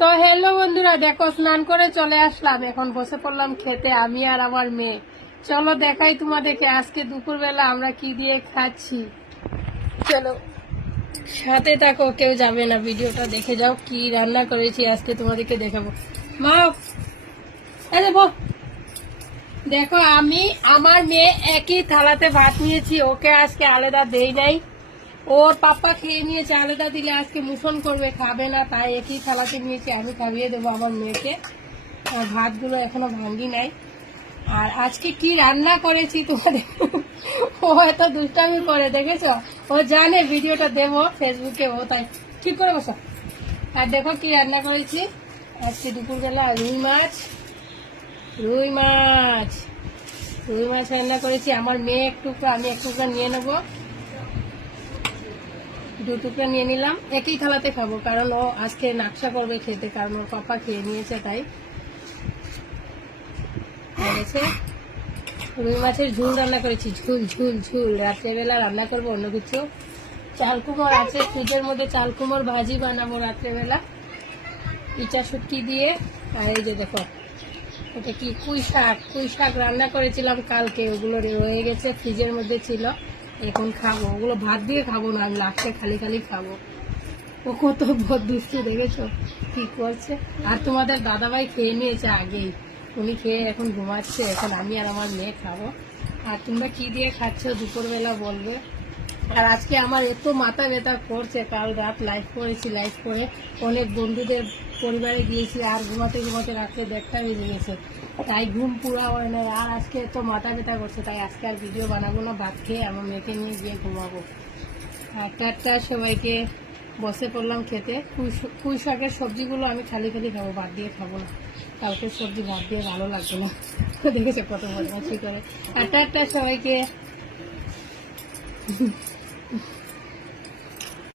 তো হ্যালো বন্ধুরা, দেখো স্নান করে চলে আসলাম, এখন বসে পড়লাম খেতে আমি আর আমার মেয়ে। চলো দেখাই তোমাদেরকে আজকে দুপুরবেলা আমরা কি দিয়ে খাচ্ছি। চলো সাথে থাকো, কেউ যাবে না, ভিডিওটা দেখে যাও কি রান্না করেছি আজকে তোমাদেরকে দেখাবো। মা দেবো, দেখো আমি আমার মেয়ে একই থালাতে ভাত নিয়েছি, ওকে আজকে আলাদা দেই নাই। ওর পাপা খেয়ে নিয়েছে, আলাদা দিলে আজকে মুসন করবে, খাবে না, তাই একই থালাতে নিয়েছি, আমি খাইয়ে দেবো আমার মেয়েকে। আর ভাতগুলো এখনো ভাঙ্গি নাই। আর আজকে কি রান্না করেছি তোমাদের, ও এত দুষ্টামি করে দেখেছো, ও জানে ভিডিওটা দেবো ফেসবুকে, ও তাই ঠিক করে বসো। আর দেখো কি রান্না করেছি আজকে দুপুরবেলা, রুই মাছ রান্না করেছি। আমার মেয়ে এক টুকরা, আমি এক টুকরা নিয়ে নেবো, দু টুকরা নিয়ে নিলাম, একই থালাতে খাবো, কারণ ও আজকে নাকশা করবে খেতে, কারণ ওর পাপা খেয়ে নিয়েছে তাই। রুই মাছের ঝুল রান্না করেছি, ঝুল রাত্রেবেলা রান্না করবো অন্য কিছু। চাল কুমড় আছে ফ্রিজের মধ্যে, চাল কুমড় ভাজি বানাবো রাত্রেবেলা ইচা শুটকি দিয়ে। আর এই যে দেখো এটা কি পুঁই শাক রান্না করেছিলাম কালকে, ওগুলো রয়ে গেছে ফ্রিজের মধ্যে ছিল, এখন খাবো। ওগুলো ভাত দিয়ে খাবো না, আমি লাস্টে খালি খাবো। ও কত বহুত দুষ্টু দেখেছো কি করছে। আর তোমাদের দাদাভাই খেয়ে নিয়েছে আগেই, উনি খেয়ে এখন ঘুমাচ্ছে, এখন আমি আর আমার মেয়ে খাবো। আর তোমরা কি দিয়ে খাচ্ছ দুপুরবেলা বলবে। আর আজকে আমার এত মাথা ব্যথা করছে, কাল রাত লাইভ করেছি, লাইভ করে অনেক বন্ধুদের পরিবারে গিয়েছি, আর ঘুমাতে রাত্রে 1:30 বেজে গেছে, তাই ঘুম পুরা হয় না। আর আজকে এত মাথা ব্যথা করছে, তাই আজকে আর ভিডিও বানাবো না, ভাত খেয়ে আমার মেয়েকে নিয়ে গিয়ে ঘুমাবো। আর টাটা সবাইকে, বসে পড়লাম খেতে। পুঁই শাকের সবজিগুলো আমি খালি খাবো, ভাত দিয়ে খাবো না, কালকের সবজি ভাত দিয়ে ভালো লাগবে না। দেখেছো কত বদমাশি করে। আর টাটা সবাইকে।